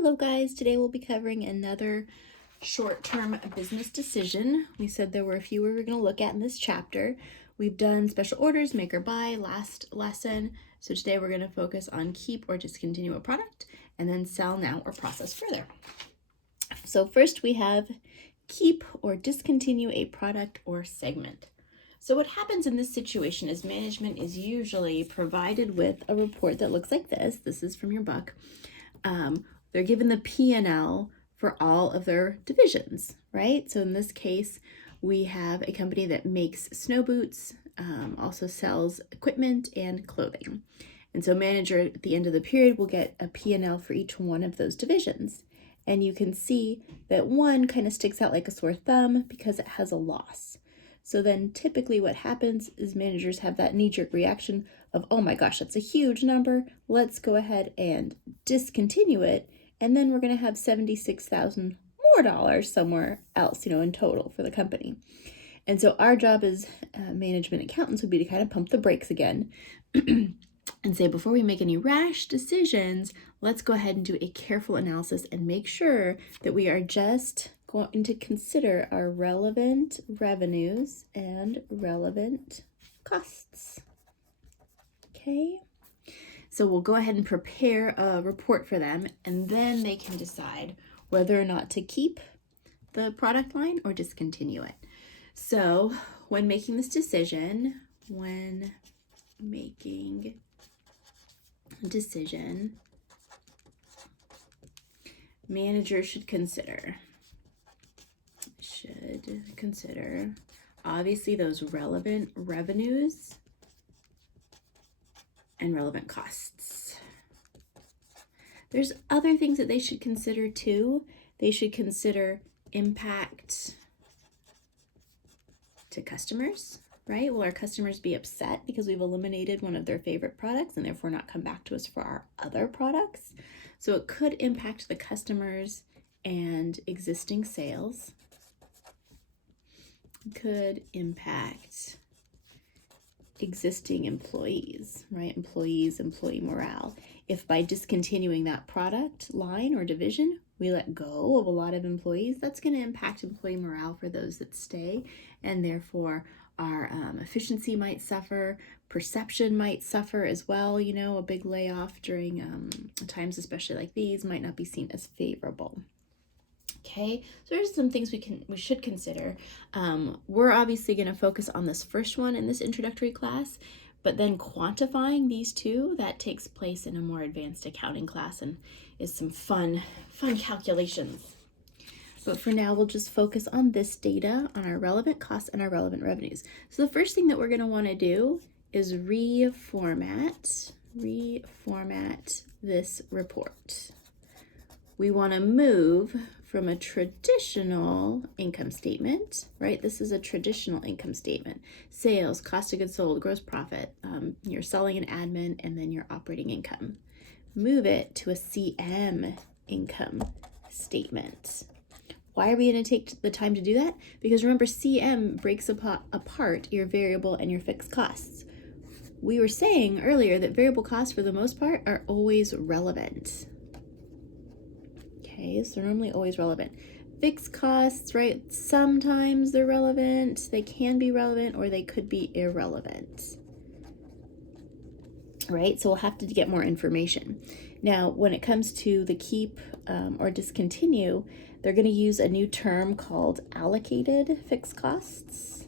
Hello guys, today we'll be covering another short-term business decision. We said there were a few we were going to look at in this chapter. We've done special orders, make or buy last lesson. So today we're going to focus on keep or discontinue a product and then sell now or process further. So first we have keep or discontinue a product or segment. So what happens in this situation is management is usually provided with a report that looks like this. This is from your book. They're given the P&L for all of their divisions, right? So in this case, we have a company that makes snow boots, also sells equipment and clothing. And so manager at the end of the period will get a P&L for each one of those divisions. And you can see that one kind of sticks out like a sore thumb because it has a loss. So then typically what happens is managers have that knee-jerk reaction of, oh my gosh, that's a huge number. Let's go ahead and discontinue it. And then we're going to have $76,000 more somewhere else, in total for the company. And so our job as management accountants would be to kind of pump the brakes again and say, before we make any rash decisions, let's go ahead and do a careful analysis and make sure that we are just going to consider our relevant revenues and relevant costs. Okay. So we'll go ahead and prepare a report for them, and then they can decide whether or not to keep the product line or discontinue it. So when making this decision, managers should consider obviously those relevant revenues and relevant costs. There's other things that they should consider too. They should consider impact to customers, right? Will our customers be upset because we've eliminated one of their favorite products and therefore not come back to us for our other products? So it could impact the customers and existing sales. It could impact existing employees, right? Employee morale. If by discontinuing that product line or division, we let go of a lot of employees, that's going to impact employee morale for those that stay, and therefore our efficiency might suffer, perception might suffer as well. A big layoff during times especially like these might not be seen as favorable. Okay, so there's some things we should consider. We're obviously going to focus on this first one in this introductory class, but then quantifying these two, that takes place in a more advanced accounting class and is some fun calculations. But for now, we'll just focus on this data, on our relevant costs and our relevant revenues. So the first thing that we're going to want to do is reformat this report. We want to move from a traditional income statement, right? This is a traditional income statement. Sales, cost of goods sold, gross profit, your selling and admin, and then your operating income. Move it to a CM income statement. Why are we going to take the time to do that? Because remember, CM breaks apart your variable and your fixed costs. We were saying earlier that variable costs, for the most part, are always relevant. Okay, so they're normally always relevant. Fixed costs, right? Sometimes they're relevant, they can be relevant, or they could be irrelevant. Right, so we'll have to get more information. Now, when it comes to the keep or discontinue, they're going to use a new term called allocated fixed costs.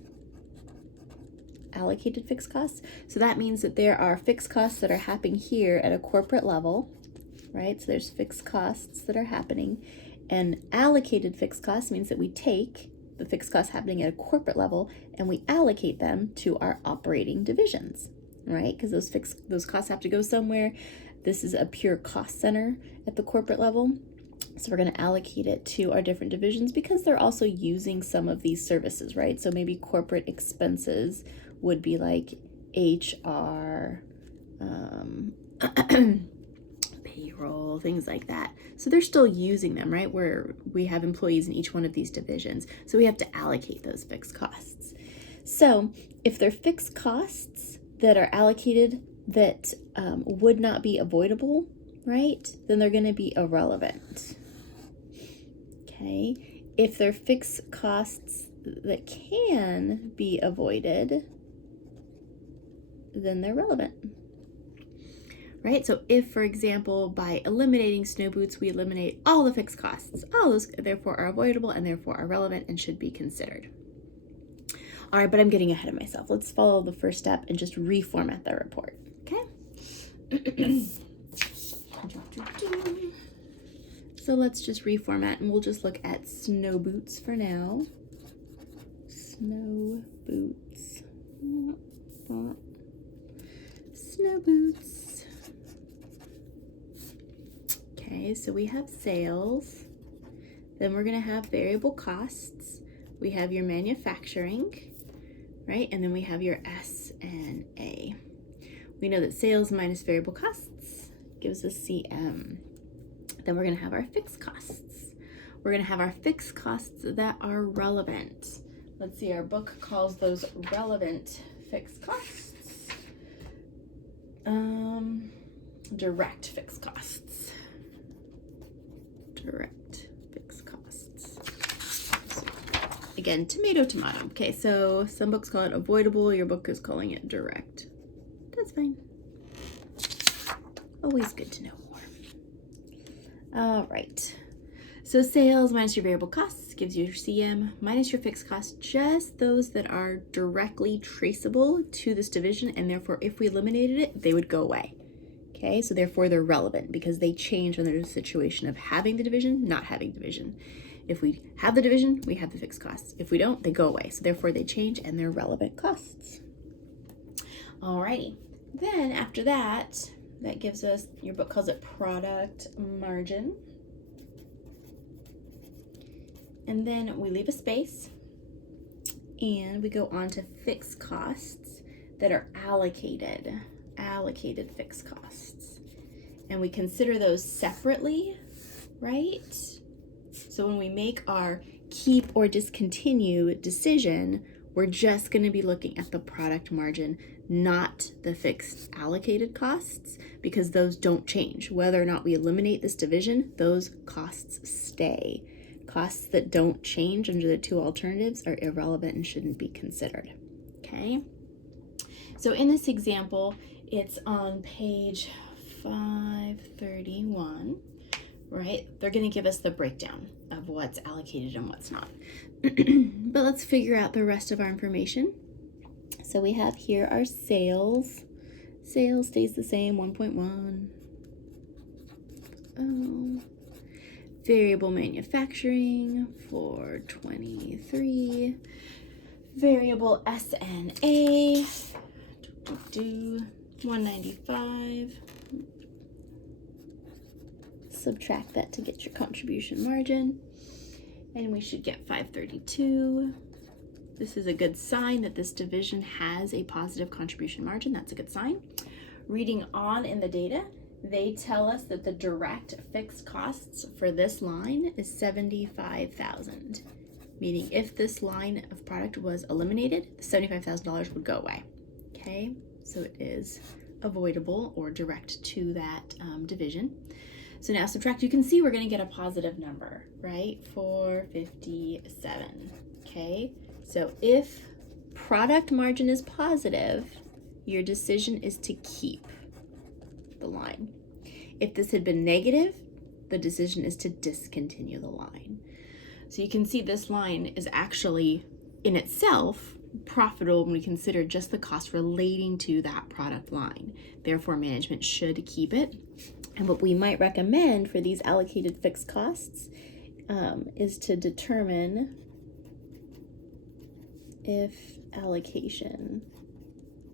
Allocated fixed costs. So that means that there are fixed costs that are happening here at a corporate level, right? So there's fixed costs that are happening, and allocated fixed costs means that we take the fixed costs happening at a corporate level and we allocate them to our operating divisions, right? Because those costs have to go somewhere. This is a pure cost center at the corporate level. So we're going to allocate it to our different divisions because they're also using some of these services, right? So maybe corporate expenses would be like HR, payroll, things like that. So they're still using them, right? Where we have employees in each one of these divisions. So we have to allocate those fixed costs. So if they're fixed costs that are allocated that would not be avoidable, right, then they're going to be irrelevant. Okay, if they're fixed costs that can be avoided, then they're relevant. Right, so if, for example, by eliminating snow boots, we eliminate all the fixed costs, all those therefore are avoidable and therefore are relevant and should be considered. All right, but I'm getting ahead of myself. Let's follow the first step and just reformat the report, okay? So let's just reformat and we'll just look at snow boots for now. Snow boots. Snow boots. Okay, so we have sales. Then we're going to have variable costs. We have your manufacturing, right? And then we have your S and A. We know that sales minus variable costs gives us CM. Then we're going to have our fixed costs. We're going to have our fixed costs that are relevant. Let's see, our book calls those relevant fixed costs. Direct fixed costs. Direct fixed costs. So, again, tomato, tomato. Okay, so some books call it avoidable. Your book is calling it direct. That's fine. Always good to know more. All right. So sales minus your variable costs gives you your CM minus your fixed costs, just those that are directly traceable to this division, and therefore if we eliminated it, they would go away. Okay, so therefore they're relevant because they change when there's a situation of having the division, not having division. If we have the division, we have the fixed costs. If we don't, they go away. So therefore they change and they're relevant costs. Alrighty, then after that, that gives us, your book calls it product margin. And then we leave a space and we go on to fixed costs that are allocated fixed costs. And we consider those separately, right? So when we make our keep or discontinue decision, we're just going to be looking at the product margin, not the fixed allocated costs, because those don't change. Whether or not we eliminate this division, those costs stay. Costs that don't change under the two alternatives are irrelevant and shouldn't be considered. Okay? So in this example, it's on page 531, right? They're going to give us the breakdown of what's allocated and what's not. But let's figure out the rest of our information. So we have here our sales. Sales stays the same, 1.1. Variable manufacturing for 23. Variable S&A, 195. Subtract that to get your contribution margin, and we should get 532. This is a good sign that this division has a positive contribution margin. That's a good sign. Reading on in the data, they tell us that the direct fixed costs for this line is $75,000, meaning if this line of product was eliminated, $75,000 would go away. Okay, so it is avoidable or direct to that division. So now subtract, you can see we're going to get a positive number, right? 457. Okay, so if product margin is positive, your decision is to keep the line. If this had been negative, the decision is to discontinue the line. So you can see this line is actually in itself profitable when we consider just the cost relating to that product line. Therefore, management should keep it. And what we might recommend for these allocated fixed costs is to determine if allocation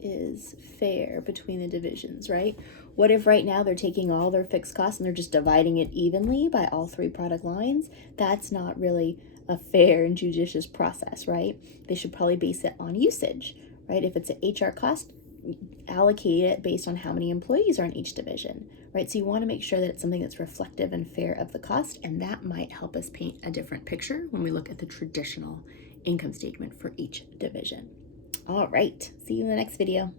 is fair between the divisions, right? What if right now they're taking all their fixed costs and they're just dividing it evenly by all three product lines? That's not really a fair and judicious process, right? They should probably base it on usage, right? If it's an HR cost, allocate it based on how many employees are in each division, right? So you want to make sure that it's something that's reflective and fair of the cost, and that might help us paint a different picture when we look at the traditional income statement for each division. All right, see you in the next video.